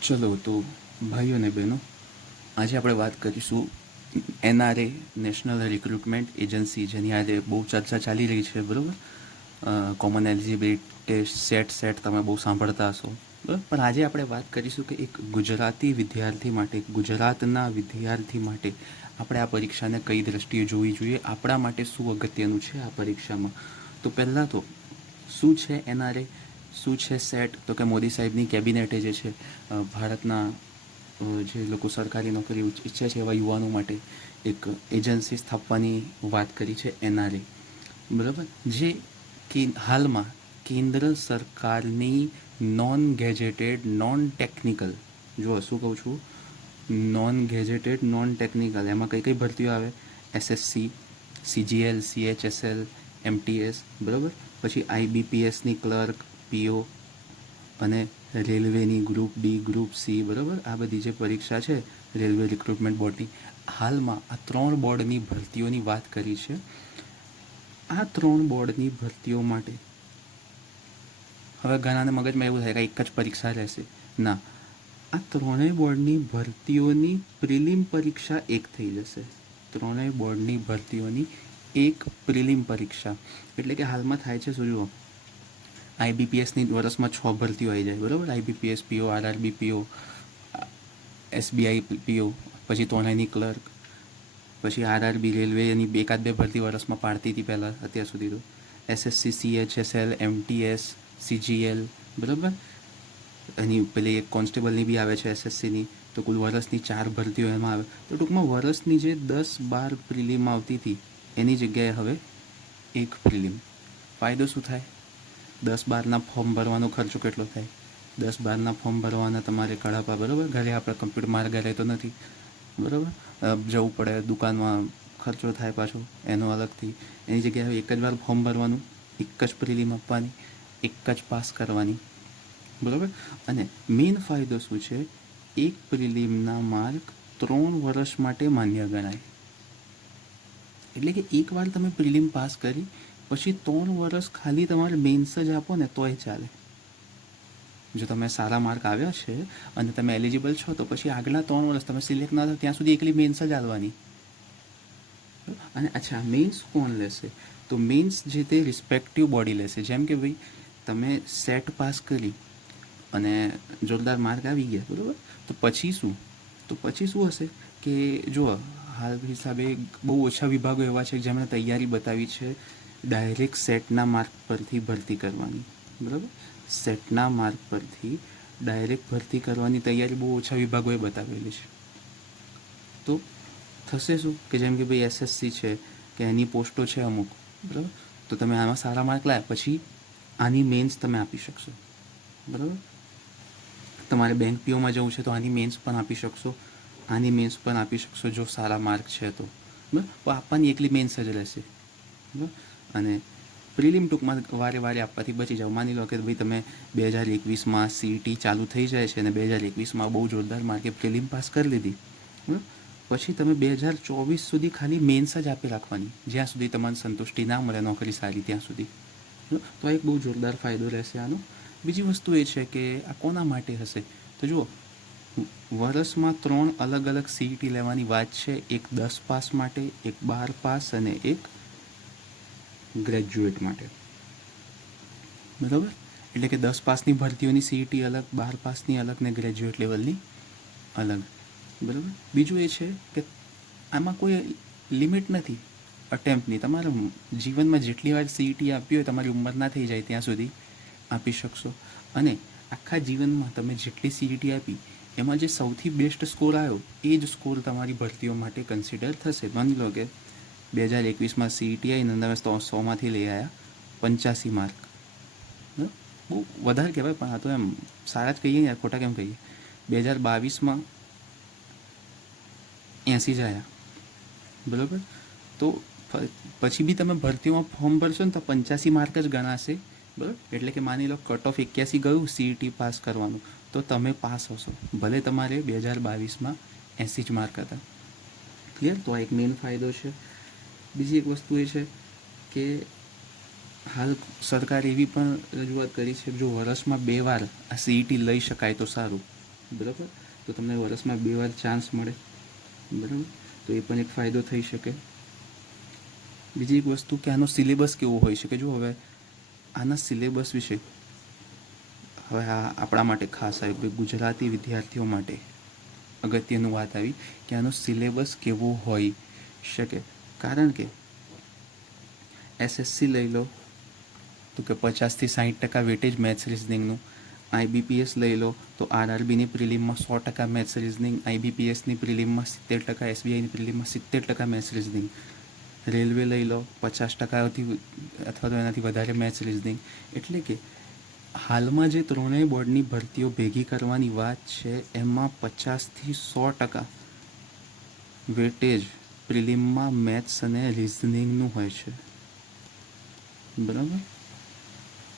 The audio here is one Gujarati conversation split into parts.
ચલો તો ભાઈઓ અને બહેનો, આજે આપણે વાત કરીશું એનઆરએ, નેશનલ રિક્રુટમેન્ટ એજન્સી, જેની આજે બહુ ચર્ચા ચાલી રહી છે, બરાબર. કોમન એલિજિબિલિટી ટેસ્ટ, સેટ તમે બહુ સાંભળતા હશો, બરાબર. પણ આજે આપણે વાત કરીશું કે એક ગુજરાતી વિદ્યાર્થી માટે, ગુજરાતના વિદ્યાર્થી માટે આપણે આ પરીક્ષાને કઈ દ્રષ્ટિએ જોવી જોઈએ, આપણા માટે શું અગત્યનું છે આ પરીક્ષામાં. તો પહેલાં તો શું છે એનઆરએ, શું છે સેટ? તો કે મોદી સાહેબની કેબિનેટે જે છે ભારતના જે લોકો સરકારી નોકરી ઈચ્છે છે એવા યુવાનો માટે એક એજન્સી સ્થાપવાની વાત કરી છે, એનઆરએ, બરાબર. જે કે હાલમાં કેન્દ્ર સરકારની નોન ગેજેટેડ, નોન ટેકનિકલ, જો શું કહું છું, નોન ગેજેટેડ, નોન ટેકનિકલ, એમાં કઈ કઈ ભરતીઓ આવે? એસએસસી, સીજીએલ, સીએચએસએલ, એમટીએસ, બરાબર. પછી આઈબીપીએસની ક્લર્ક, પીઓ, અને રેલવેની ગ્રુપ ડી, ગ્રુપ સી, બરાબર. આ બધી જે પરીક્ષા છે રેલવે રિક્રુટમેન્ટ બોર્ડની, હાલમાં આ 3 બોર્ડની ભરતીઓની વાત કરી છે. આ 3 બોર્ડની ભરતીઓ માટે હવે ઘણાને મગજમાં એવું થાય કે એક જ પરીક્ષા રહેશે. ના, આ ત્રણેય બોર્ડની ભરતીઓની પ્રિલિમ પરીક્ષા એક થઈ જશે. ત્રણેય બોર્ડની ભરતીઓની એક પ્રિલિમ પરીક્ષા, એટલે કે હાલમાં થાય છે શું, જુઓ, આઈબીપીએસની વર્ષમાં 6 ભરતીઓ આવી જાય, બરાબર. આઈબીપીએસ પીઓ, આરઆરબી પીઓ, એસબીઆઈ પીઓ, પછી તોનાઈની ક્લર્ક, પછી આરઆરબી રેલવેની એકાદ બે ભરતી વર્ષમાં પાડતી હતી પહેલાં, અત્યાર સુધી તો એસએસસી, સીએચએસએલ, એમટીએસ, સીજીએલ, બરાબર. એની પેલી એક કોન્સ્ટેબલની બી આવે છે એસએસસીની, તો કુલ વર્ષની 4 ભરતીઓ એમાં આવે. તો ટૂંકમાં વર્ષની જે 10-12 પ્રિલિમ આવતી હતી એની જગ્યાએ હવે એક પ્રિલિમ. ફાયદો શું થાય? 10-12ના ફોર્મ ભરવાનો ખર્ચો કેટલો થાય? 10-12ના ફોર્મ ભરવાના તમારે કડાપા, બરાબર. ઘરે આપણે કમ્પ્યુટર, મારા ઘરે તો નથી, બરાબર. જવું પડે દુકાનમાં, ખર્ચો થાય પાછો એનો અલગથી. એની જગ્યાએ એક જ વાર ફોર્મ ભરવાનું, એક જ પ્રિલિમ આપવાની, એક જ પાસ કરવાની, બરાબર. અને મેઇન ફાયદો શું છે? એક પ્રિલિમના માર્ક 3 વર્ષ માટે માન્ય ગણાય. એટલે કે એકવાર તમે પ્રિલિમ પાસ કરી પછી 3 વર્ષ ખાલી તમારે મેન્સ જ આપો ને તોય ચાલે. જો તમે સારા માર્ક આવ્યા છે અને તમે એલિજિબલ છો તો પછી આગલા 3 વર્ષ તમે સિલેક્ટ ના થાય ત્યાં સુધી એકલી મેન્સ જ આપવાની. અને અચ્છા, મેન્સ કોણ લેશે? તો મેન્સ જે તે રિસ્પેક્ટિવ બોડી લેશે. જેમ કે ભાઈ તમે સેટ પાસ કરી અને જોરદાર માર્ક આવી ગયા, બરાબર. તો પછી શું? તો પછી શું હશે કે જો હાલ હિસાબે બહુ ઓછા વિભાગો એવા છે જેમણે તૈયારી બતાવી છે ડાયરેક્ટ સેટના માર્ક પરથી ભરતી કરવાની, બરાબર. સેટના માર્ક પરથી ડાયરેક્ટ ભરતી કરવાની તૈયારી બહુ ઓછા વિભાગોએ બતાવેલી છે. તો થશે શું કે જેમ કે ભાઈ એસએસસી છે કે એની પોસ્ટો છે અમુક, બરાબર. તો તમે આમાં સારા માર્ક લાવ્યા પછી આની મેન્સ તમે આપી શકશો, બરાબર. તમારે બેંક પીઓમાં જવું છે તો આની મેન્સ પણ આપી શકશો, આની મેન્સ પણ આપી શકશો જો સારા માર્ક છે તો, બરાબર. તો આપવાની એકલી મેન્સ જ રહેશે, બરાબર. અને પ્રિલિમ ટૂંકમાં વારે વારે આપવાથી બચી જાઓ. માની લો કે ભાઈ તમે 2021માં સીઈટી ચાલુ થઈ જાય છે અને 2021માં બહુ જોરદાર માર્કે પ્રિલિમ પાસ કરી લીધી, બરાબર. પછી તમે 2024 સુધી ખાલી મેન્સ જ આપી રાખવાની, જ્યાં સુધી તમારી સંતુષ્ટિ ના મળે નોકરી સારી ત્યાં સુધી, બરાબર. તો આ એક બહુ જોરદાર ફાયદો રહેશે આનો. બીજી વસ્તુ એ છે કે આ કોના માટે હશે? તો જુઓ, વર્ષમાં 3 અલગ અલગ સીઈટી લેવાની વાત છે. એક 10 પાસ માટે, એક 12 પાસ અને એક ગ્રેજ્યુએટ માટે, બરાબર. એટલે કે 10 પાસની ભરતીઓની સીઈટી અલગ, 12 પાસની અલગ ને ગ્રેજ્યુએટ લેવલની અલગ, બરાબર. બીજું એ છે કે આમાં કોઈ લિમિટ નથી અટેમ્પ્ટની. તમારા જીવનમાં જેટલી વાર સીઈટી આપી હોય તમારી ઉંમર ના થઈ જાય ત્યાં સુધી આપી શકશો. અને આખા જીવનમાં તમે જેટલી સીઈટી આપી એમાં જે સૌથી બેસ્ટ સ્કોર આવ્યો એ જ સ્કોર તમારી ભરતીઓ માટે કન્સિડર થશે. માની લો કે 2021માં સીઈટી આવીને તમે 100માંથી લઈ આવ્યા 85 માર્ક, બહુ વધારે કહેવાય પણ આ તો એમ સારા જ કહીએ યાર, ખોટા કેમ કહીએ. 2022માં 80 જ આવ્યા, બરાબર. તો પછી બી તમે ભરતીઓમાં ફોર્મ ભરશો ને તો 85 માર્ક જ ગણાશે, બરાબર. એટલે કે માની લો કટ ઓફ 81 ગયું સીઈટી પાસ કરવાનું તો તમે પાસ હશો, ભલે તમારે 2022માં 80 જ માર્ક હતા. ક્લિયર? તો આ એક મેઇન ફાયદો છે. બીજી એક વસ્તુ એ છે કે હાલ સરકારે એવી પણ રજૂઆત કરી છે જો વર્ષમાં 2 વાર આ સીઈટી લઈ શકાય તો સારું, બરાબર. તો તમને વર્ષમાં 2 વાર ચાન્સ મળે, બરાબર. તો એ પણ એક ફાયદો થઈ શકે. બીજી એક વસ્તુ કે આનો સિલેબસ કેવો હોઈ શકે. જો હવે આના સિલેબસ વિશે હવે આ આપણા માટે ખાસ આવ્યું કે ગુજરાતી વિદ્યાર્થીઓ માટે અગત્યનું વાત આવી કે આનો સિલેબસ કેવો હોઈ શકે. કારણ કે એસએસસી લઈ લો તો કે 50થી 60% વેટેજ મેથ્સ રિઝનિંગનું. આઈબીપીએસ લઈ લો તો આરઆરબીની પ્રિલિમમાં 100% મેથ્સ રિઝનિંગ, આઈબીપીએસની પ્રિલિમમાં 70%, એસબીઆઈની પ્રિલિમમાં 70% મેથ્સ રિઝનિંગ. રેલવે લઈ લો 50%થી અથવા તો એનાથી વધારે મેથ્સ રિઝનિંગ. એટલે કે હાલમાં જે ત્રણેય બોર્ડની ભરતીઓ ભેગી કરવાની વાત છે એમાં 50થી 100% વેટેજ પ્રિલિમમાં મેથ્સ અને રિઝનિંગનું હોય છે, બરાબર.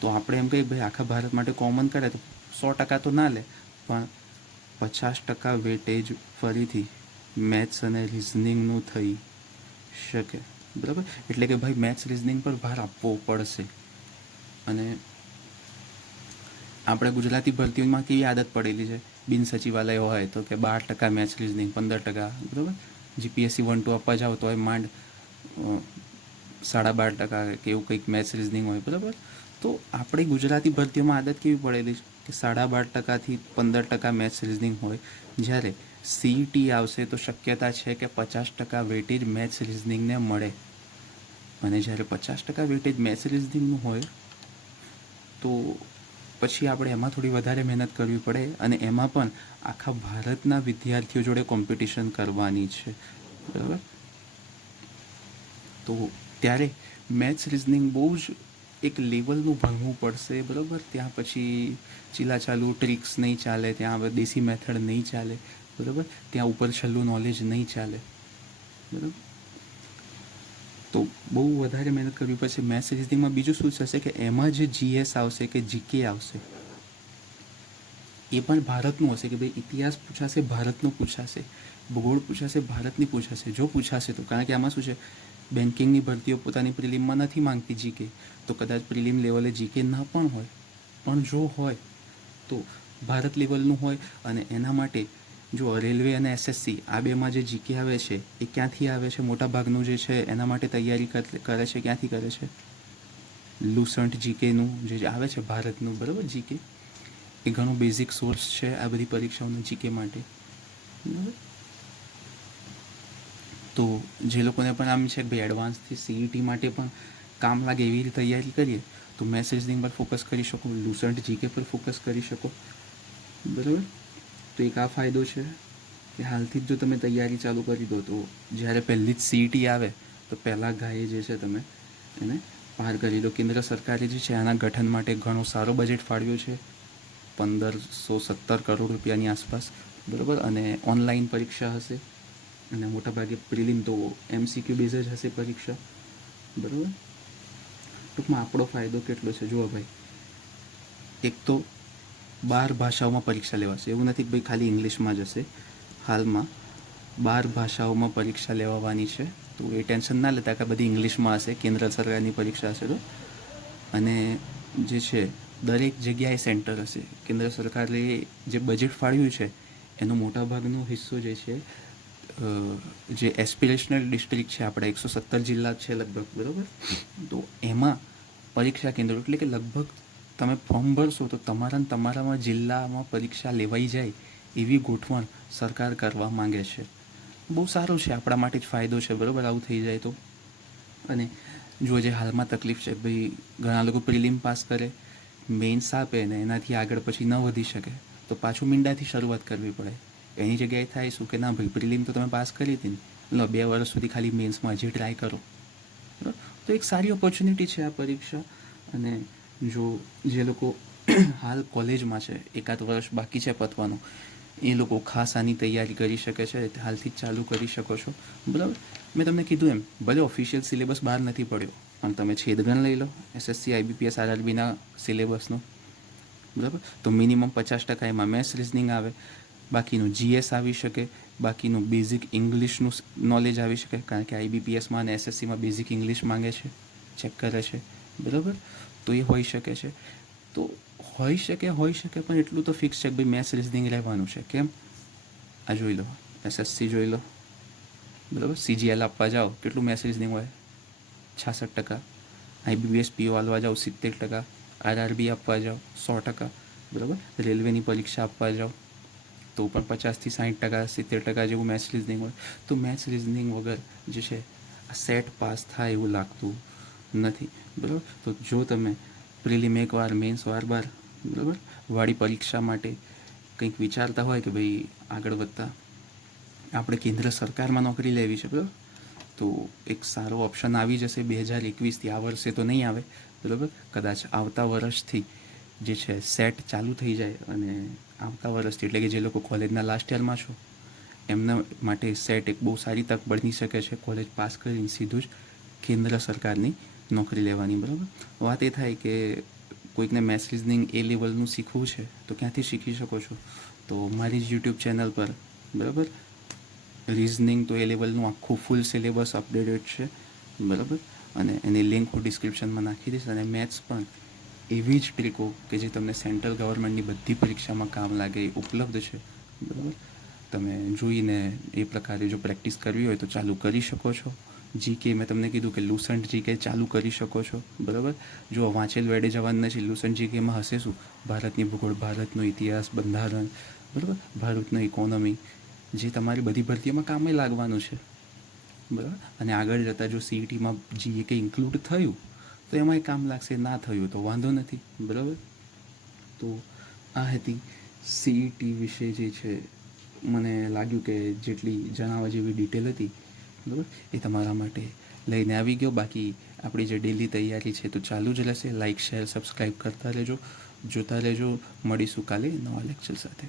તો આપણે એમ કહીએ ભાઈ આખા ભારત માટે કોમન કરે તો 100% તો ના લે, પણ 50% વેટેજ ફરીથી મેથ્સ અને રિઝનિંગનું થઈ શકે, બરાબર. એટલે કે ભાઈ મેથ્સ રિઝનિંગ પર ભાર આપવો પડશે. અને આપણે ગુજરાતી ભરતીઓમાં કેવી આદત પડેલી છે, બિન સચિવાલય હોય તો કે 12% મેથ્સ રિઝનિંગ, 15%, બરાબર. જીપીએસસી 1-2 આપવા જાઓ તો એ માંડ 12.5% કે એવું કંઈક મેથ્સ રિઝનિંગ હોય, બરાબર. તો આપણી ગુજરાતી ભરતીઓમાં આદત કેવી પડેલી છે કે 12.5%થી 15% મેથ્સ રિઝનિંગ હોય. જ્યારે સીઈટી આવશે તો શક્યતા છે કે 50% વેટેજ મેથ્સ રિઝનિંગને મળે. અને જ્યારે 50% વેટેજ મેથ્સ રિઝનિંગનું હોય તો પછી આપણે એમાં થોડી વધારે મહેનત કરવી પડે. અને એમાં પણ આખા ભારતના વિદ્યાર્થીઓ જોડે કોમ્પિટિશન કરવાની છે, બરાબર. તો ત્યારે મેથ્સ રિઝનિંગ બહુ જ એક લેવલનું ભણવું પડશે, બરાબર. ત્યાં પછી ચીલાચાલુ ટ્રિક્સ નહીં ચાલે, ત્યાં હવે દેશી મેથડ નહીં ચાલે, બરાબર. ત્યાં ઉપર છેલ્લું નોલેજ નહીં ચાલે, બરાબર. તો બહુ વધારે મહેનત કરવી પડશે. મેથ્સ રિઝનિંગમાં બીજું શું થશે કે એમાં જે જીએસ આવશે કે જીકે આવશે એ પણ ભારતનું હશે કે ભાઈ ઇતિહાસ પૂછાશે, ભારતનું પૂછાશે, ભૂગોળ પૂછાશે, ભારતની પૂછાશે. જો પૂછાશે તો, કારણ કે આમાં શું છે, બેન્કિંગની ભરતીઓ પોતાની પ્રિલિમમાં નથી માંગતી જીકે, તો કદાચ પ્રિલિમ લેવલે જીકે ના પણ હોય, પણ જો હોય તો ભારત લેવલનું હોય. અને એના માટે જો રેલવે અને એસએસસી આ બેમાં જે જીકે આવે છે એ ક્યાંથી આવે છે, મોટાભાગનું જે છે એના માટે તૈયારી કરે છે ક્યાંથી કરે છે, લુસન્ટ જીકેનું જે આવે છે ભારતનું, બરાબર. જીકે એ ઘણું બેઝિક સોર્સ છે આ બધી પરીક્ષાઓનું જીકે માટે, બરાબર. તો જે લોકોને પણ આમ છે ભાઈ એડવાન્સથી સીઈટી માટે પણ કામ લાગે એવી રીતે તૈયારી કરીએ તો મેથ્સ રિઝનિંગ પર ફોકસ કરી શકો, લુસન્ટ જીકે પર ફોકસ કરી શકો, બરાબર. તો એક આ ફાયદો છે કે હાલથી જ જો તમે તૈયારી ચાલુ કરી દો તો જ્યારે પહેલી જ સીઈટી આવે તો પહેલાં ગાયે જે છે તમે એને પાર કરી દો. કેન્દ્ર સરકારે જે છે આના ગઠન માટે ઘણો સારો બજેટ ફાળવ્યો છે, 1517 કરોડ રૂપિયાની આસપાસ, બરાબર. અને ઓનલાઈન પરીક્ષા હશે અને મોટાભાગે પ્રિલિમ તો એમસીક્યુ બેઝ જ હશે પરીક્ષા, બરાબર. ટૂંકમાં આપણો ફાયદો કેટલો છે જુઓ ભાઈ, એક તો 12 ભાષાઓમાં પરીક્ષા લેવાશે. એવું નથી કે ભાઈ ખાલી ઇંગ્લિશમાં જ હશે. હાલમાં 12 ભાષાઓમાં પરીક્ષા લેવાની છે, તો એ ટેન્શન ના લેતા કે બધી ઇંગ્લિશમાં હશે, કેન્દ્ર સરકારની પરીક્ષા હશે તો. અને જે છે દરેક જગ્યાએ સેન્ટર હશે. કેન્દ્ર સરકારે જે બજેટ ફાળવ્યું છે એનો મોટાભાગનો હિસ્સો જે છે જે એસ્પિરેશનલ ડિસ્ટ્રિક્ટ છે આપણા 117 જિલ્લા છે લગભગ, બરાબર. તો એમાં પરીક્ષા કેન્દ્રો એટલે કે લગભગ તમે ફોર્મ ભરશો તો તમારામાં જિલ્લામાં પરીક્ષા લેવાઈ જાય એવી ગોઠવણ સરકાર કરવા માંગે છે. બહુ સારું છે, આપણા માટે જ ફાયદો છે, બરાબર. આવું થઈ જાય તો. અને જો જે હાલમાં તકલીફ છે ભાઈ, ઘણા લોકો પ્રિલિમ પાસ કરે, મેઇન્સ આપે ને એનાથી આગળ પછી ન વધી શકે તો પાછું મીંડાથી શરૂઆત કરવી પડે. એની જગ્યાએ થાય શું કે ના ભાઈ પ્રિલિમ તો તમે પાસ કરી હતી ને, લો 2 વર્ષ સુધી ખાલી મેન્સમાં હજી ટ્રાય કરો, બરાબર. તો એક સારી ઓપોર્ચ્યુનિટી છે આ પરીક્ષા. અને જો જે લોકો હાલ કોલેજમાં છે, 1-8 વર્ષ બાકી છે પતવાનું, એ લોકો ખાસ આની તૈયારી કરી શકે છે, હાલથી જ ચાલુ કરી શકો છો, બરાબર. મેં તમને કીધું એમ ભલે ઓફિશિયલ સિલેબસ બહાર નથી પડ્યો પણ તમે છેદગણ લઈ લો એસએસસી આઈબીપીએસ આરઆરબીના સિલેબસનો, બરાબર. તો મિનિમમ 50% એમાં મેથ્સ રિઝનિંગ આવે, બાકીનું જીએસ આવી શકે, બાકીનું બેઝિક ઇંગ્લિશનું નોલેજ આવી શકે, કારણ કે આઈબીપીએસમાં અને એસએસસીમાં બેઝિક ઇંગ્લિશ માંગે છે, ચેક કરે છે, બરાબર. તો એ હોઈ શકે છે. તો હોઈ શકે પણ એટલું તો ફિક્સ છે કે ભાઈ મેથ્સ રિઝનિંગ રહેવાનું છે. કેમ? આ જોઈ લો, એસએસસી જોઈ લો, બરાબર. સીજીએલ આપવા જાઓ કેટલું મેથ્સ રિઝનિંગ હોય? 66%. આઈબીબીએસ પીઓ આપવા જાઓ 70%. આરઆરબી આપવા જાઓ 100%. બરાબર. રેલવેની પરીક્ષા આપવા જાઓ તો પણ 50થી 60%, 70% જેવું મેથ્સ રિઝનિંગ હોય. તો મેથ્સ રિઝનિંગ વગર જે છે આ સેટ પાસ થાય એવું લાગતું નથી. બરાબર. તો જો તમે પ્રિલિમ એકવાર, મેન્સ બાર બરાબર વાળી પરીક્ષા માટે કંઈક વિચારતા હોય કે ભાઈ આગળ વધતા આપણે કેન્દ્ર સરકારમાં નોકરી લેવી છે, બરાબર, તો એક સારો ઓપ્શન આવી જશે 2021થી. આ વર્ષે તો નહીં આવે, બરાબર. કદાચ આવતા વર્ષથી જે છે સેટ ચાલુ થઈ જાય અને આવતા વર્ષથી એટલે કે જે લોકો કોલેજના લાસ્ટ યરમાં છો એમના માટે સેટ એક બહુ સારી તક બની શકે છે. કોલેજ પાસ કરીને સીધું જ કેન્દ્ર સરકારની નોકરી લેવાની, બરાબર. વાત એ થાય કે કોઈકને મેથ્સ રિઝનિંગ એ લેવલનું શીખવું છે તો ક્યાંથી શીખી શકો છો? તો મારી જ યુટ્યુબ ચેનલ પર, બરાબર, રિઝનિંગ તો એ લેવલનું આખું ફૂલ સિલેબસ અપડેટેડ છે, બરાબર. અને એની લિંક હું ડિસ્ક્રિપ્શનમાં નાખી દઈશ. અને મેથ્સ પણ એવી જ ટ્રીકો કે જે તમને સેન્ટ્રલ ગવર્મેન્ટની બધી પરીક્ષામાં કામ લાગે એ ઉપલબ્ધ છે, બરાબર. તમે જોઈને એ પ્રકારે જો પ્રેક્ટિસ કરવી હોય તો ચાલુ કરી શકો છો. જીકે મેં તમને કીધું કે લુસન્ટ જીકે ચાલુ કરી શકો છો, બરાબર. જો વાંચેલ વેડે જવાનું નથી. લુસન્ટ જીકેમાં હશે શું? ભારતની ભૂગોળ, ભારતનો ઇતિહાસ, બંધારણ, બરાબર, ભારતનો ઇકોનોમી, જે તમારી બધી ભરતીઓમાં કામે લાગવાનું છે, બરાબર. અને આગળ જતાં જો સીઈટીમાં જીકે ઇન્ક્લુડ થયું તો એમાંય કામ લાગશે, ના થયું તો વાંધો નથી, બરાબર. તો આ હતી સીઈટી વિશે જે છે મને લાગ્યું કે જેટલી જણાવવા જેવી ડિટેલ હતી, બરાબર, એ તમારા માટે લઈને આવી ગયો. બાકી આપણી જે ડેલી તૈયારી છે તો ચાલુ જ રહેશે. લાઇક, શેર, સબસ્ક્રાઈબ કરતા રહેજો, જોતા રહેજો. મળીશું કાલે નવા લેક્ચર સાથે.